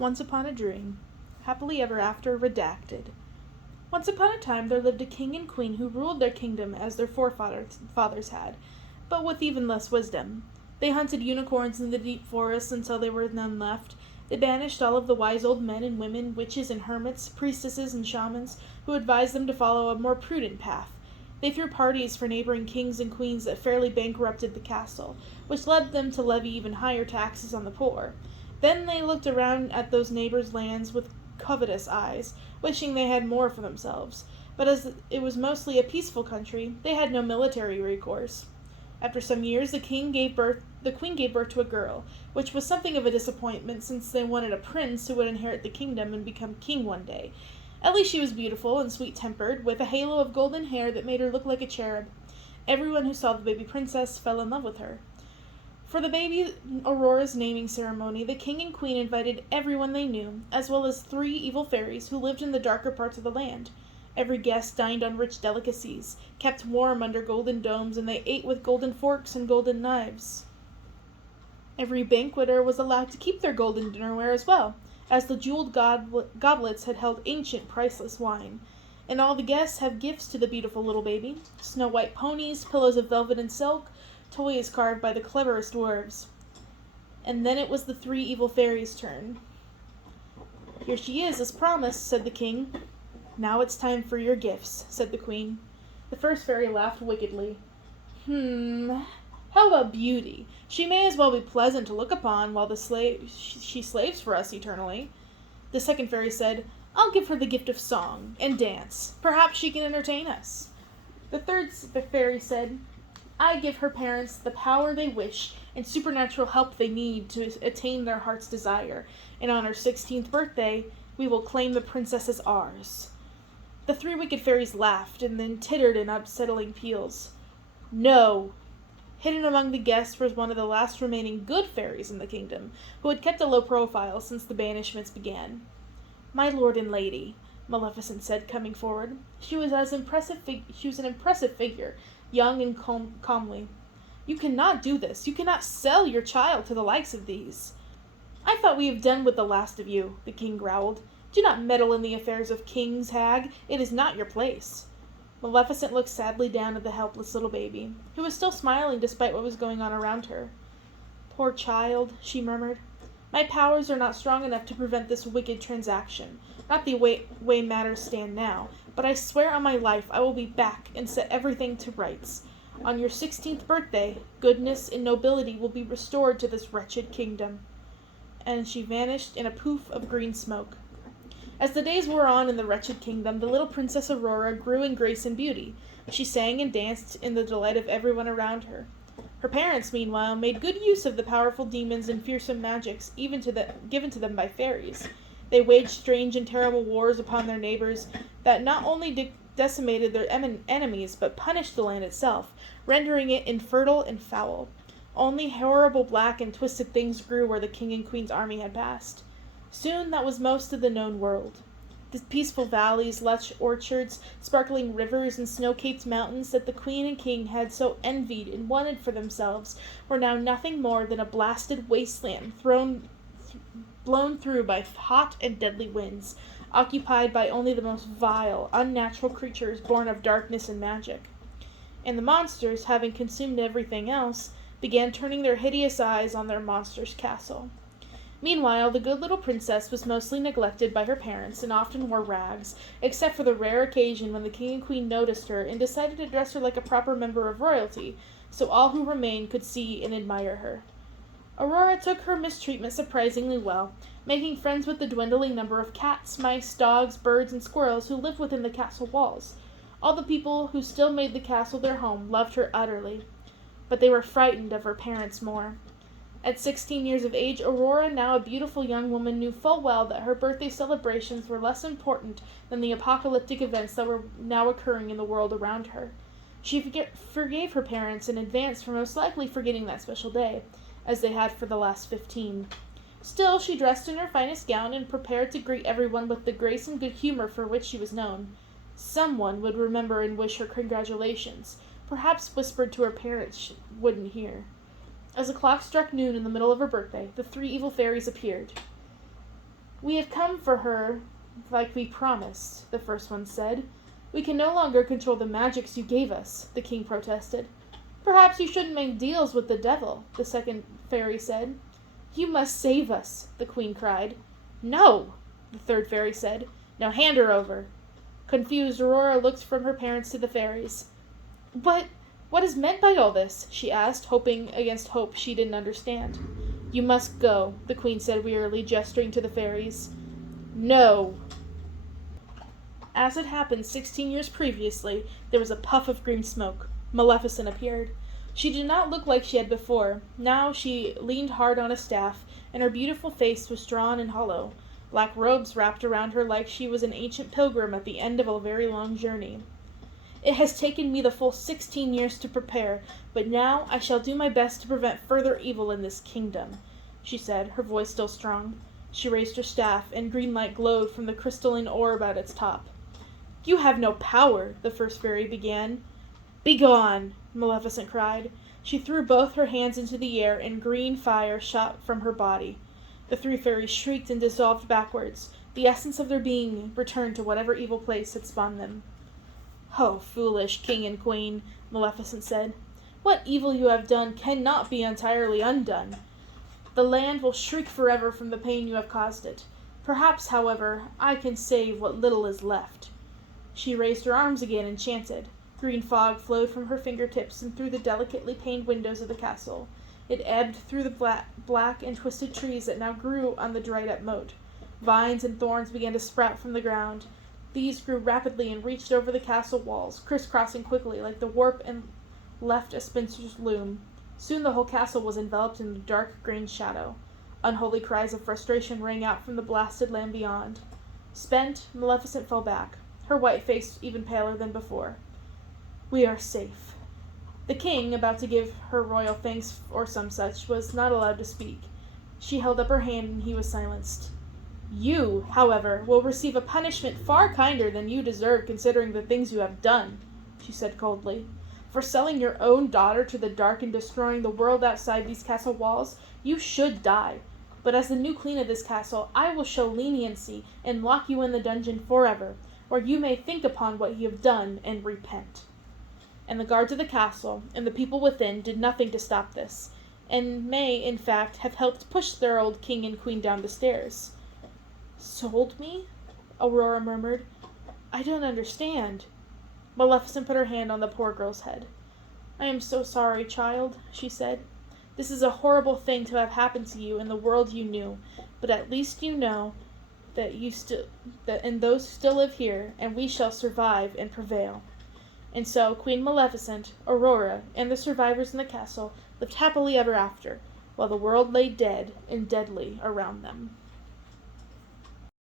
Once Upon a Dream. Happily Ever After, Redacted. Once upon a time there lived a king and queen who ruled their kingdom as their forefathers had, but with even less wisdom. They hunted unicorns in the deep forests until there were none left. They banished all of the wise old men and women, witches and hermits, priestesses and shamans, who advised them to follow a more prudent path. They threw parties for neighboring kings and queens that fairly bankrupted the castle, which led them to levy even higher taxes on the poor. Then they looked around at those neighbors' lands with covetous eyes, wishing they had more for themselves. But as it was mostly a peaceful country, they had no military recourse. After some years, the queen gave birth to a girl, which was something of a disappointment since they wanted a prince who would inherit the kingdom and become king one day. At least she was beautiful and sweet-tempered, with a halo of golden hair that made her look like a cherub. Everyone who saw the baby princess fell in love with her. For the baby Aurora's naming ceremony, the king and queen invited everyone they knew, as well as 3 evil fairies who lived in the darker parts of the land. Every guest dined on rich delicacies, kept warm under golden domes, and they ate with golden forks and golden knives. Every banqueter was allowed to keep their golden dinnerware as well, as the jeweled goblets had held ancient, priceless wine. And all the guests have gifts to the beautiful little baby: snow-white ponies, pillows of velvet and silk, toys carved by the cleverest dwarves. And then it was the 3 evil fairies' turn. "Here she is, as promised," said the king. "Now it's time for your gifts," said the queen. The first fairy laughed wickedly. How about beauty? She may as well be pleasant to look upon while she slaves for us eternally." The second fairy said, "I'll give her the gift of song and dance. Perhaps she can entertain us." The third fairy said, "I give her parents the power they wish and supernatural help they need to attain their heart's desire, and on her 16th birthday, we will claim the princess as ours." The 3 wicked fairies laughed and then tittered in unsettling peals. "No!" Hidden among the guests was one of the last remaining good fairies in the kingdom, who had kept a low profile since the banishments began. "My lord and lady," Maleficent said, coming forward. She was an impressive figure, young and comely. "You cannot do this. You cannot sell your child to the likes of these." "I thought we have done with the last of you," the king growled. "Do not meddle in the affairs of kings, hag. It is not your place." Maleficent looked sadly down at the helpless little baby, who was still smiling despite what was going on around her. "Poor child," she murmured. "My powers are not strong enough to prevent this wicked transaction, not the way matters stand now, but I swear on my life I will be back and set everything to rights. On your 16th birthday, goodness and nobility will be restored to this wretched kingdom." And she vanished in a poof of green smoke. As the days wore on in the wretched kingdom, the little Princess Aurora grew in grace and beauty. She sang and danced in the delight of everyone around her. Her parents, meanwhile, made good use of the powerful demons and fearsome magics given to them by fairies. They waged strange and terrible wars upon their neighbors that not only decimated their enemies, but punished the land itself, rendering it infertile and foul. Only horrible black and twisted things grew where the king and queen's army had passed. Soon that was most of the known world. The peaceful valleys, lush orchards, sparkling rivers, and snow-capped mountains that the queen and king had so envied and wanted for themselves were now nothing more than a blasted wasteland blown through by hot and deadly winds, occupied by only the most vile, unnatural creatures born of darkness and magic. And the monsters, having consumed everything else, began turning their hideous eyes on their monstrous castle. Meanwhile, the good little princess was mostly neglected by her parents and often wore rags, except for the rare occasion when the king and queen noticed her and decided to dress her like a proper member of royalty, so all who remained could see and admire her. Aurora took her mistreatment surprisingly well, making friends with the dwindling number of cats, mice, dogs, birds, and squirrels who lived within the castle walls. All the people who still made the castle their home loved her utterly, but they were frightened of her parents more. At 16 years of age, Aurora, now a beautiful young woman, knew full well that her birthday celebrations were less important than the apocalyptic events that were now occurring in the world around her. She forgave her parents in advance for most likely forgetting that special day, as they had for the last 15. Still, she dressed in her finest gown and prepared to greet everyone with the grace and good humor for which she was known. Someone would remember and wish her congratulations, perhaps whispered to her parents she wouldn't hear. As the clock struck noon in the middle of her birthday, the 3 evil fairies appeared. We have come for her like we promised, the first one said. We can no longer control the magics you gave us, the king protested. Perhaps you shouldn't make deals with the devil, the second fairy said. You must save us, the queen cried. No, the third fairy said. Now hand her over. Confused, Aurora looked from her parents to the fairies. What is meant by all this? She asked, hoping against hope she didn't understand. You must go, the queen said wearily, gesturing to the fairies. No. As had happened 16 years previously, there was a puff of green smoke. Maleficent appeared. She did not look like she had before. Now she leaned hard on a staff, and her beautiful face was drawn and hollow. Black robes wrapped around her like she was an ancient pilgrim at the end of a very long journey. It has taken me the full 16 years to prepare, but now I shall do my best to prevent further evil in this kingdom, she said, her voice still strong. She raised her staff, and green light glowed from the crystalline orb at its top. You have no power, the first fairy began. Begone, Maleficent cried. She threw both her hands into the air, and green fire shot from her body. The three fairies shrieked and dissolved backwards. The essence of their being returned to whatever evil place had spawned them. Oh, foolish king and queen, Maleficent said. What evil you have done cannot be entirely undone. The land will shriek forever from the pain you have caused it. Perhaps, however, I can save what little is left. She raised her arms again and chanted. Green fog flowed from her fingertips and through the delicately paned windows of the castle. It ebbed through the black and twisted trees that now grew on the dried-up moat. Vines and thorns began to sprout from the ground. These grew rapidly and reached over the castle walls, crisscrossing quickly like the warp and left a spinster's loom. Soon the whole castle was enveloped in a dark green shadow. Unholy cries of frustration rang out from the blasted land beyond. Spent, Maleficent fell back, her white face even paler than before. We are safe. The king, about to give her royal thanks or some such, was not allowed to speak. She held up her hand and he was silenced. You, however, will receive a punishment far kinder than you deserve considering the things you have done, she said coldly. For selling your own daughter to the dark and destroying the world outside these castle walls, you should die. But as the new queen of this castle, I will show leniency and lock you in the dungeon forever, where you may think upon what you have done and repent. And the guards of the castle and the people within did nothing to stop this, and may, in fact, have helped push their old king and queen down the stairs. Sold me? Aurora murmured. I don't understand. Maleficent put her hand on the poor girl's head. I am so sorry, child, she said. This is a horrible thing to have happened to you in the world you knew, but at least you know that and those who still live here, and we shall survive and prevail. And so Queen Maleficent, Aurora, and the survivors in the castle lived happily ever after, while the world lay dead and deadly around them.